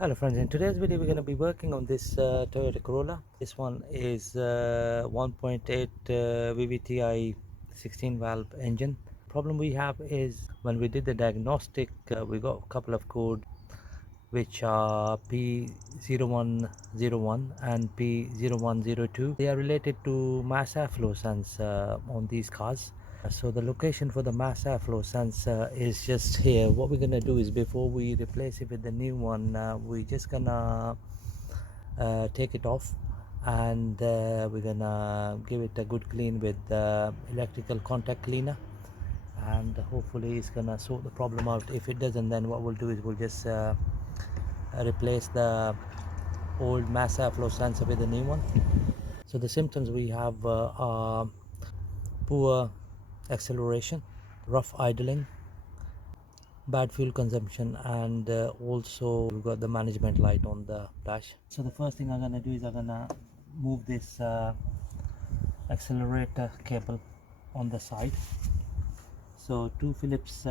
Hello friends, in today's video we're going to be working on this Toyota Corolla. This one is 1.8 vvti 16 valve engine. Problem we have is when we did the diagnostic, we got a couple of code which are P0101 and P0102. They are related to mass airflow sensor on these cars. So the location for the mass airflow sensor is just here. What we're gonna do is, before we replace it with the new one, we're just gonna take it off, and we're gonna give it a good clean with the electrical contact cleaner, and hopefully it's gonna sort the problem out. If it doesn't, then what we'll do is we'll just replace the old mass airflow sensor with a new one. So the symptoms we have are poor acceleration, rough idling, bad fuel consumption, and also we've got the management light on the dash. So the first thing I'm gonna do is I'm gonna move this accelerator cable on the side. So two Phillips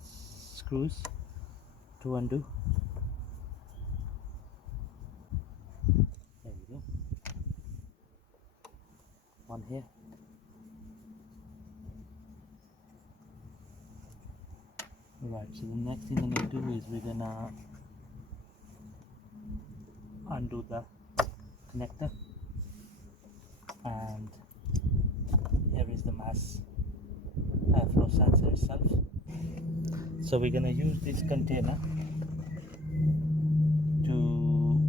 screws to undo. There we go. One here. Right, so the next thing I'm going to do is we're going to undo the connector, and here is the mass airflow sensor itself. So we're going to use this container to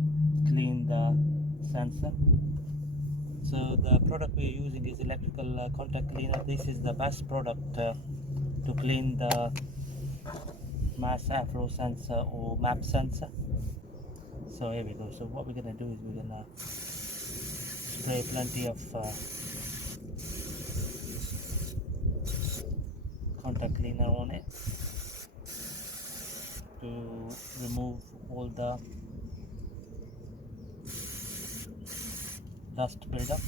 clean the sensor. So the product we're using is electrical contact cleaner. This is the best product to clean the mass airflow sensor or map sensor. So here we go. So what we're gonna do is we're gonna spray plenty of contact cleaner on it to remove all the dust buildup.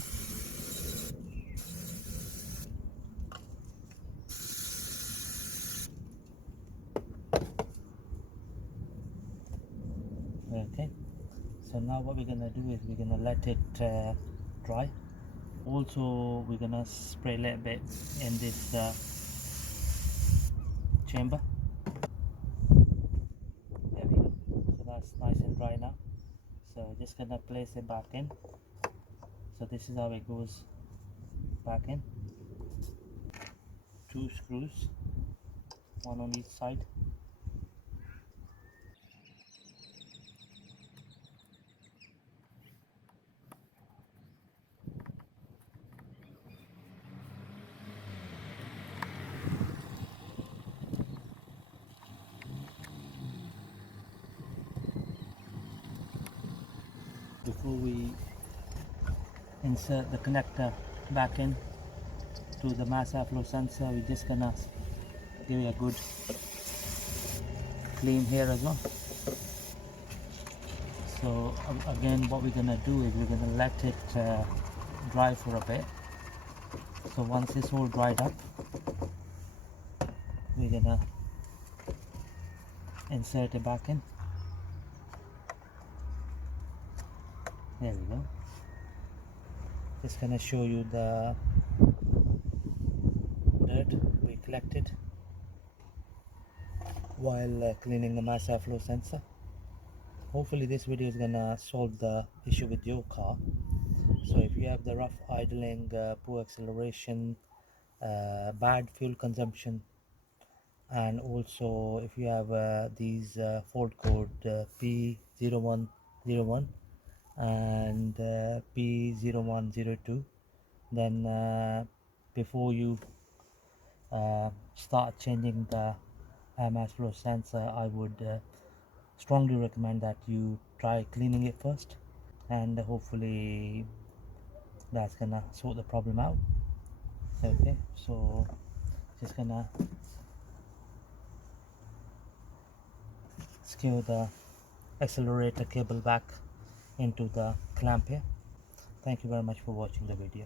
Okay, so now what we're gonna do is we're gonna let it dry. Also we're gonna spray a little bit in this chamber. There we go. So that's nice and dry now. So just gonna place it back in. So this is how it goes back in. Two screws, one on each side. Before we insert the connector back in to the mass airflow sensor, we're just gonna give it a good clean here as well. So again, what we're gonna do is we're gonna let it dry for a bit. So once it's all dried up, we're gonna insert it back in. There we go. Just gonna show you the dirt we collected while cleaning the mass airflow sensor. Hopefully this video is gonna solve the issue with your car. So if you have the rough idling, poor acceleration, bad fuel consumption, and also if you have these fault code P0101 and P0102, then before you start changing the mass flow sensor, I would strongly recommend that you try cleaning it first, and hopefully that's gonna sort the problem out. Okay, so just gonna screw the accelerator cable back into the clamp here. Thank you very much for watching the video.